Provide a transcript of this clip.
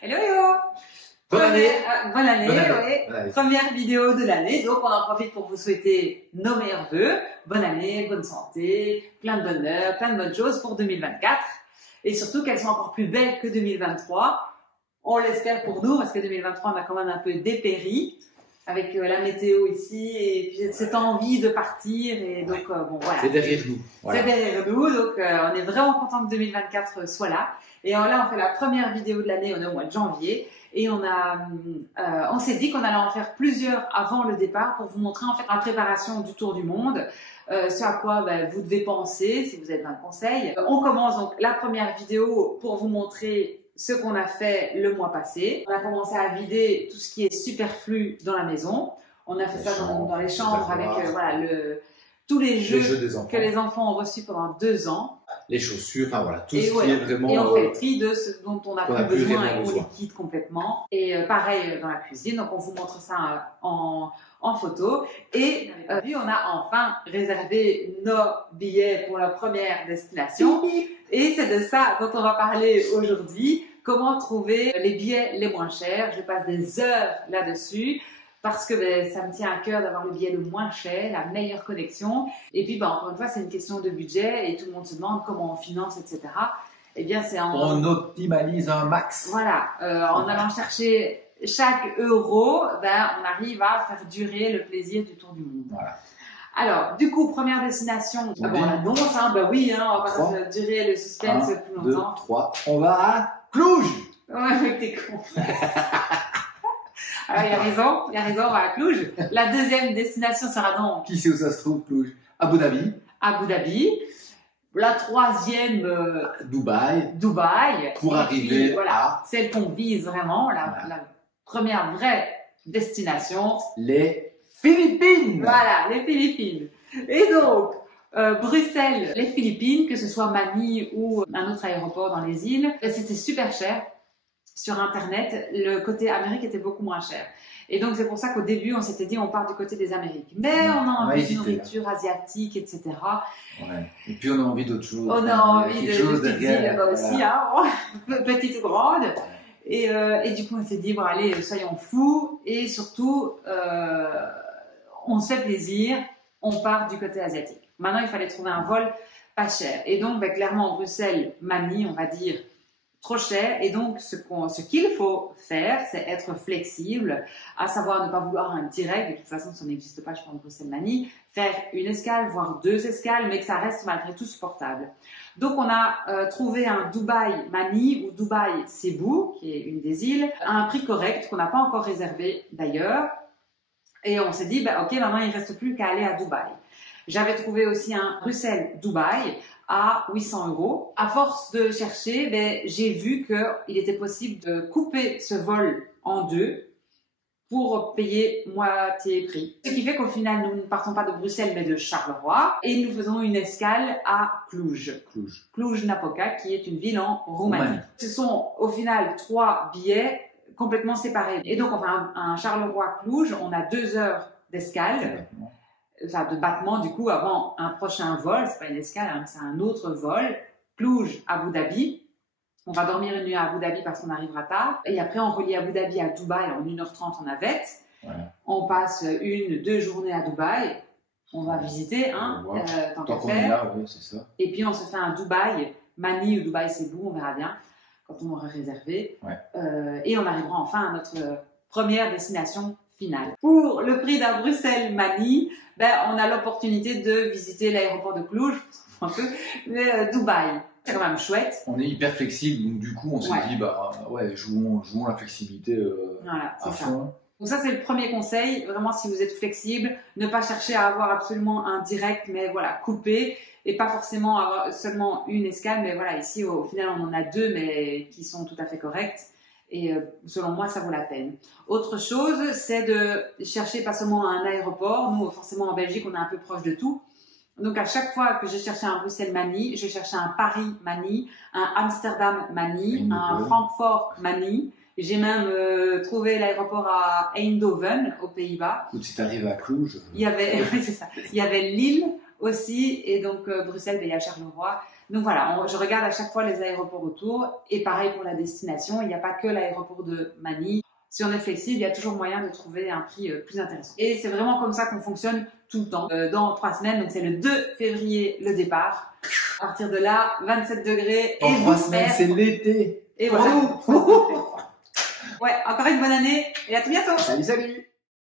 Hello, hello. Bonne année. Bonne année, Bonne année. oui. Bonne année. Première vidéo de l'année, donc on en profite pour vous souhaiter nos meilleurs vœux. Bonne année, bonne santé, plein de bonheur, plein de bonnes choses pour 2024. Et surtout qu'elles sont encore plus belles que 2023. On l'espère pour nous, parce que 2023, on a quand même un peu dépéri avec la météo ici et puis cette envie de partir. Et donc, bon, voilà. C'est derrière nous. Voilà. C'est derrière nous, donc on est vraiment content que 2024 soit là. Et là, on fait la première vidéo de l'année, on est au mois de janvier. Et on s'est dit qu'on allait en faire plusieurs avant le départ pour vous montrer en fait la préparation du tour du monde, ce à quoi vous devez penser si vous êtes un conseil. On commence donc la première vidéo pour vous montrer ce qu'on a fait le mois passé. On a commencé à vider tout ce qui est superflu dans la maison. On a fait ça dans les chambres avec voilà, tous les jeux des enfants. Que les enfants ont reçus pendant 2 ans. Les chaussures, enfin voilà, tout Et ce qui est vraiment... Et on fait le tri de ce dont on n'a plus besoin et qu'on besoin. les quitte complètement. Et pareil dans la cuisine, donc on vous montre ça en photo. Et vu, on a enfin réservé nos billets pour la première destination. Et c'est de ça dont on va parler aujourd'hui. Comment trouver les billets les moins chers. Je passe des heures là-dessus. Parce que ça me tient à cœur d'avoir le billet le moins cher, la meilleure connexion. Et puis, encore une fois, c'est une question de budget et tout le monde se demande comment on finance, etc. Eh bien, c'est On optimalise un max. Voilà, en allant chercher chaque euro, on arrive à faire durer le plaisir du tour du monde. Voilà. Alors, du coup, première destination. On annonce, oui, on va pas durer le suspense plus longtemps. 2, 3, on va à Cluj. Ouais, mais t'es con. Alors, il a raison, on va à Cluj. La deuxième destination sera donc... Qui sait où ça se trouve, Cluj? Abu Dhabi. Abu Dhabi. La troisième... Dubaï. Pour arriver à... Celle qu'on vise vraiment, la première vraie destination. Les Philippines. Voilà, les Philippines. Et donc, Bruxelles, les Philippines, que ce soit Manille ou un autre aéroport dans les îles, c'était super cher. Sur Internet, le côté Amérique était beaucoup moins cher. Et donc, c'est pour ça qu'au début, on s'était dit, on part du côté des Amériques. Mais on a envie de nourriture asiatique, etc. Ouais. Et puis, on a envie d'autre chose. On a envie de choses petites îles là-bas aussi, petites ou grandes. Et du coup, on s'est dit, bon, allez, soyons fous. Et surtout, on se fait plaisir. On part du côté asiatique. Maintenant, il fallait trouver un vol pas cher. Et donc, clairement, Bruxelles, Manille, on va dire, trop cher. Et donc, ce qu'il faut faire, c'est être flexible, à savoir ne pas vouloir un direct. De toute façon, ça n'existe pas, je pense, Bruxelles-Manille. Faire une escale, voire 2 escales, mais que ça reste malgré tout supportable. Donc, on a trouvé un Dubaï-Manille ou Dubaï-Cebu, qui est une des îles, à un prix correct, qu'on n'a pas encore réservé d'ailleurs. Et on s'est dit, ok, maintenant, il ne reste plus qu'à aller à Dubaï. J'avais trouvé aussi un Bruxelles-Dubaï à 800 €. À force de chercher, j'ai vu qu'il était possible de couper ce vol en 2 pour payer moitié prix. Ce qui fait qu'au final, nous ne partons pas de Bruxelles, mais de Charleroi. Et nous faisons une escale à Cluj. Cluj-Napoca, qui est une ville en Roumanie. Ce sont au final 3 billets complètement séparés. Et donc, on fait un Charleroi-Cluj. On a 2 heures d'escale. Enfin, de battement du coup avant un prochain vol, c'est pas une escale, c'est un autre vol, Cluj, Abu Dhabi. On va dormir une nuit à Abu Dhabi parce qu'on arrivera tard. Et après, on relie Abu Dhabi à Dubaï en 1h30 en navette. Voilà. On passe 1-2 journées à Dubaï. On va visiter, tant qu'à faire. Oui, c'est ça. Et puis, on se fait un Dubaï, Manille ou Dubaï-Cebu, on verra bien, quand on aura réservé. Ouais. Et on arrivera enfin à notre première destination finale. Pour le prix d'un Bruxelles-Manille, on a l'opportunité de visiter l'aéroport de Cluj, un peu, mais Dubaï. C'est quand même chouette. On est hyper flexible, donc du coup, on s'est dit, jouons la flexibilité à fond. Donc ça, c'est le premier conseil. Vraiment, si vous êtes flexible, ne pas chercher à avoir absolument un direct, mais voilà, couper. Et pas forcément avoir seulement une escale, mais voilà, ici, au final, on en a 2, mais qui sont tout à fait correctes. Et selon moi, ça vaut la peine. Autre chose, c'est de chercher pas seulement un aéroport. Nous, forcément, en Belgique, on est un peu proche de tout. Donc, à chaque fois que j'ai cherché un Bruxelles-Manille, j'ai cherché un Paris-Manille, un Amsterdam-Manille, un Francfort-Manille. J'ai même trouvé l'aéroport à Eindhoven, aux Pays-Bas. Si tu arrives à Cluj. Il y avait Lille aussi, et donc Bruxelles, il y a Charleroi. Donc voilà, je regarde à chaque fois les aéroports autour. Et pareil pour la destination, il n'y a pas que l'aéroport de Manille. Si on est flexible, il y a toujours moyen de trouver un prix plus intéressant. Et c'est vraiment comme ça qu'on fonctionne tout le temps. Dans 3 semaines, donc c'est le 2 février le départ. À partir de là, 27 degrés. En 3 semaines, c'est l'été. Et voilà. Ouais, encore une bonne année et à tout bientôt. Salut, salut.